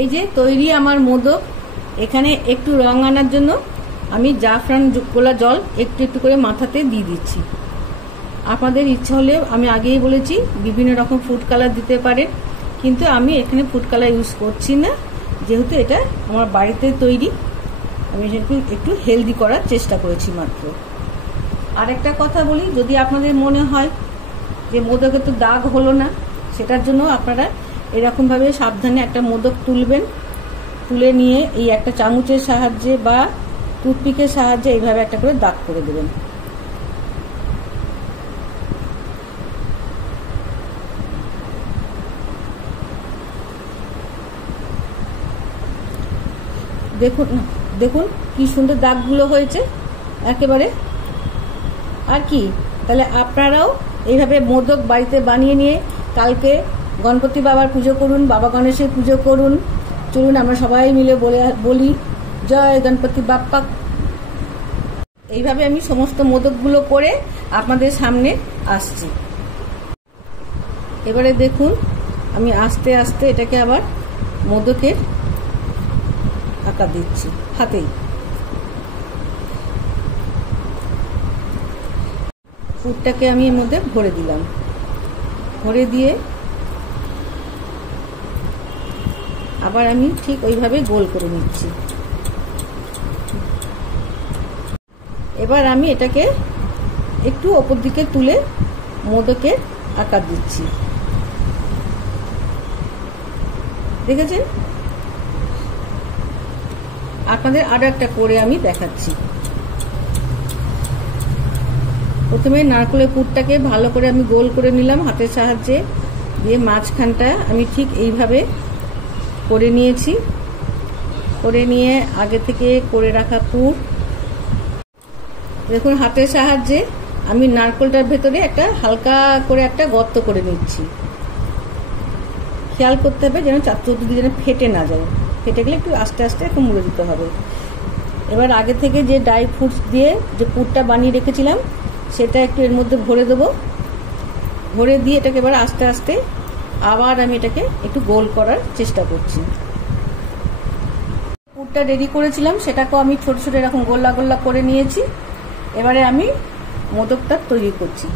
এই যে তৈরি আমার মোদক। এখানে একটু রং আনার জন্য আমি জাফরান গোলা জল একটু একটু করে মাথাতে দিয়ে দিচ্ছি। আপনাদের ইচ্ছা হলে আমি আগেই বলেছি বিভিন্ন রকম ফুড কালার দিতে পারেন, কিন্তু আমি এখানে ফুড কালার ইউজ করছি না, যেহেতু এটা আমার বাড়িতে তৈরি। আমি একটু হেলদি করার চেষ্টা করেছি মাত্র। আর একটা কথা বলি, যদি আপনাদের মনে হয় যে মোদকে তো দাগ হলো না, সেটার জন্য আপনারা এরকমভাবে সাবধানে একটা মোদক তুলবেন। তুলে নিয়ে এই একটা চামচের সাহায্যে বা টুথপিকের সাহায্যে এইভাবে একটা করে দাগ করে দেবেন। দেখুন দেখুন কি সুন্দর দাগগুলো হয়েছে একেবারে। আর কি, তাহলে আপনারাও এইভাবে মোদক বাড়িতে বানিয়ে নিয়ে কালকে গণপতি বাবার পুজো করুন, বাবা গণেশের পুজো করুন। চলুন আমরা সবাই মিলে বলি জয় গণপতি বাপ্পা। এইভাবে আমি সমস্ত মোদকগুলো করে আপনাদের সামনে আসছি। এবারে দেখুন আমি আস্তে আস্তে এটাকে আবার মোদকের আকার দিচ্ছি হাতেই। পুরটাকে আমি এর মধ্যে ভরে দিলাম। ভরে দিয়ে আবার আমি ঠিক ওইভাবে গোল করে নিচ্ছি। এবার আমি এটাকে একটু ওপর দিকে তুলে মোদকের আকার দিচ্ছি। দেখেছেন? আপনাদের আরো একটা করে আমি দেখাচ্ছি। প্রথমে নারকেলের পুরটাকে ভালো করে আমি গোল করে নিলাম হাতের সাহায্যে, দিয়ে মাঝখানটা আমি ঠিক এইভাবে করে নিয়েছি। করে নিয়ে আগে থেকে করে রাখা পুর দেখুন হাতের সাহায্যে আমি নারকেলটার ভেতরে একটা হালকা করে একটা গর্ত করে নিচ্ছি। খেয়াল করতে হবে যেন চতুর্দিকে যেন ফেটে না যায়। ফেটে গেলে একটু আস্তে আস্তে একটু মুড়ে দিতে হবে। এবার আগে থেকে যে ড্রাই ফ্রুটস দিয়ে যে পুরটা বানিয়ে রেখেছিলাম সেটা একটু এর মধ্যে ভরে দেবো। ভরে দিয়ে এটাকে এবার আস্তে আস্তে আবার আমি এটাকে একটু গোল করার চেষ্টা করছি। পুরটা রেডি করেছিলাম সেটাকেও আমি ছোট ছোট এরকম গোল্লা গোল্লা করে নিয়েছি। এবারে আমি মোদকটা তৈরি করছি।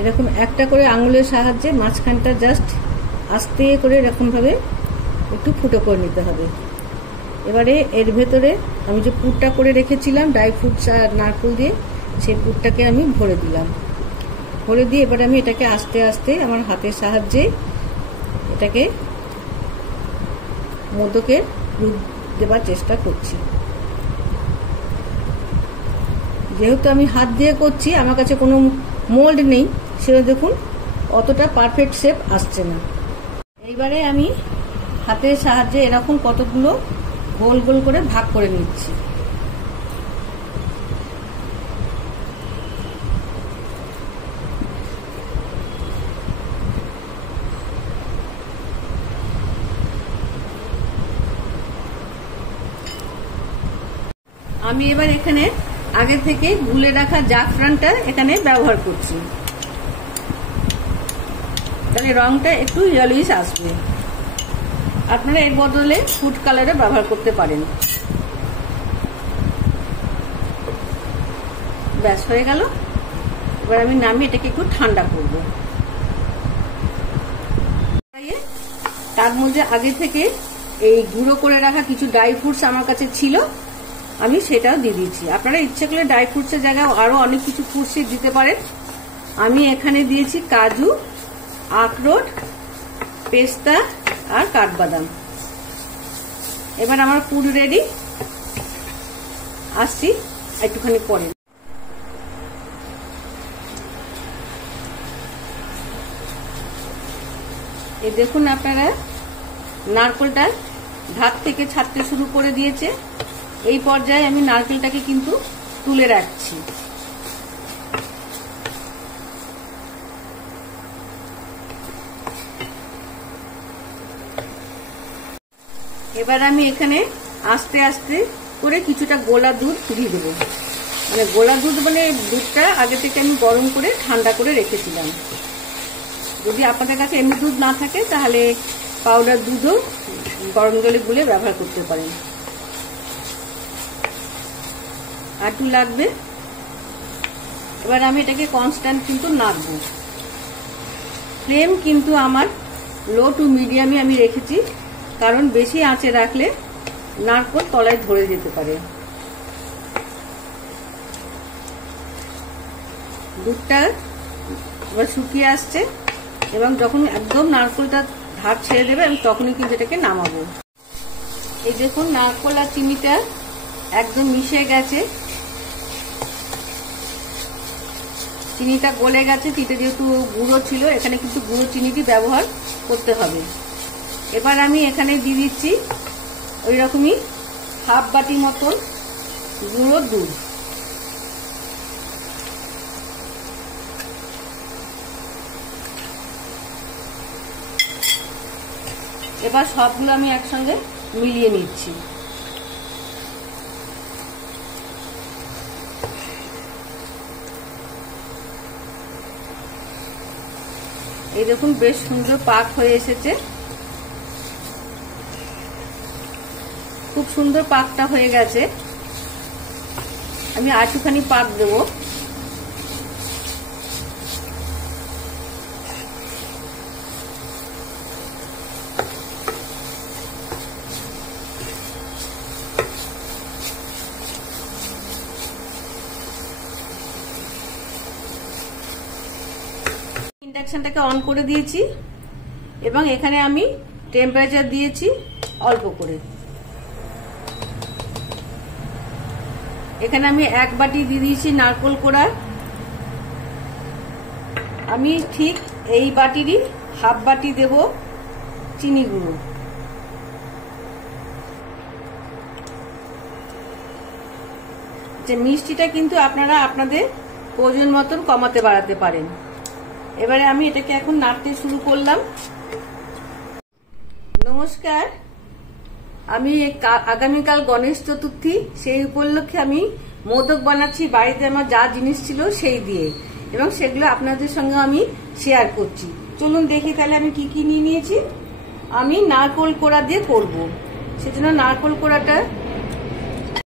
এরকম একটা করে আঙুলের সাহায্যে মাঝখানটা জাস্ট আস্তে করে এরকমভাবে একটু ফুটো করে নিতে হবে। এবারে এর ভেতরে আমি যে পুরটা করে রেখেছিলাম ড্রাই ফ্রুটস আর নারকেল দিয়ে, সেই পুরটাকে আমি ভরে দিলাম। ভরে দিয়ে এবারে আমি এটাকে আস্তে আস্তে আমার হাতের সাহায্যে এটাকে মোদকের রূপ দেবার চেষ্টা করছি। যেহেতু আমি হাত দিয়ে করছি, আমার কাছে কোনো মোল্ড নেই, সেটা দেখুন অতটা পারফেক্ট শেপ আসছে না। এইবারে আমি হাতের সাহায্যে এরকম কতগুলো গোল গোল করে ভাগ করে নিচ্ছি। আমি এবার এখানে আগে থেকে গুলে রাখা জাফরানটা এখানে ব্যবহার করছি, তাহলে রংটা একটু ইয়েলোইশ আসবে। আপনারা এর বদলে ফুড কালারও ব্যবহার করতে পারেন। ব্যাস হয়ে গেল। এবার আমি নামিয়ে এটাকে একটু ঠান্ডা করব। তার মধ্যে আগে থেকে এই গুঁড়ো করে রাখা কিছু ড্রাই ফ্রুটস আমার কাছে ছিল, আমি সেটাও দিয়ে দিচ্ছি। আপনারা ইচ্ছে করলে ড্রাই ফ্রুটসের জায়গায় আরো অনেক কিছু ফ্রুটস দিতে পারেন। আমি এখানে দিয়েছি কাজু, আখরোট, পেস্তা আর কাঠবাদাম। এবার আমার পুর রেডি। আসছি একটুখানি পরে। এই দেখুন আপনারা নারকেলটা ধার থেকে ছাড়তে শুরু করে দিয়েছে। এই পর্যায়ে আমি নারকেলটাকে কিন্তু তুলে রাখছি। এবার আমি এখানে আস্তে আস্তে করে কিছুটা গোলা দুধ দিয়ে দেবো। মানে গোলা দুধ মানে দুধটা আগে থেকে আমি গরম করে ঠান্ডা করে রেখেছিলাম। যদি আপনাদের কাছে এমনি দুধ না থাকে তাহলে পাউডার দুধও গরম জলে গুলে ব্যবহার করতে পারেন। আর একটু লাগবে। এবার আমি এটাকে কনস্ট্যান্ট কিন্তু নাড়বো। ফ্লেম কিন্তু আমার লো টু মিডিয়ামে আমি রেখেছি, কারণ বেশি আঁচে রাখলে নারকোল তলায় ধরে যেতে পারে। দুধটা এবার শুকিয়ে আসছে এবং যখন একদম নারকোলটা ধার ছেড়ে দেবে আমি তখনই কিন্তু এটাকে নামাবো। এই দেখুন নারকোল আর চিনিটা একদম মিশে গেছে, চিনিটা গলে গেছে। চিনিটা যেহেতু গুঁড়ো ছিল, এখানে কিন্তু গুঁড়ো চিনিটি ব্যবহার করতে হবে। এবার আমি এখানে দিয়ে দিচ্ছি ওই রকমই হাফ বাটি মতন গুঁড়ো দুধ। এবার সবগুলো আমি একসঙ্গে মিলিয়ে নিচ্ছি। এই দেখুন বেশ সুন্দর পাক হয়ে এসেছে, খুব সুন্দর পাকটা হয়ে গেছে। আমি আরেকটুখানি পাক দেবো। ইন্ডাকশনটাকে অন করে দিয়েছি এবং এখানে আমি টেম্পারেচার দিয়েছি অল্প করে। এখানে আমি 1 বাটি দিয়ে দিয়েছি নারকোল কোড়া। আমি ঠিক এই বাটিরই হাফ বাটি দেব চিনি গুঁড়ো। যে মিষ্টিটা কিন্তু আপনারা আপনাদের প্রয়োজন মতন কমাতে বাড়াতে পারেন। এবারে আমি এটাকে এখন নাড়তে শুরু করলাম। নমস্কার, আমি আগামীকাল গণেশ চতুর্থী, সেই উপলক্ষে আমি মোদক বানাচ্ছি বাড়িতে আমার যা জিনিস ছিল সেই দিয়ে, এবং সেগুলো আপনাদের সঙ্গে আমি শেয়ার করছি। চলুন দেখি তাহলে আমি কি নিয়ে নিয়েছি। আমি নারকোল কোড়া দিয়ে করব, সেজন্য নারকোল কোড়াটা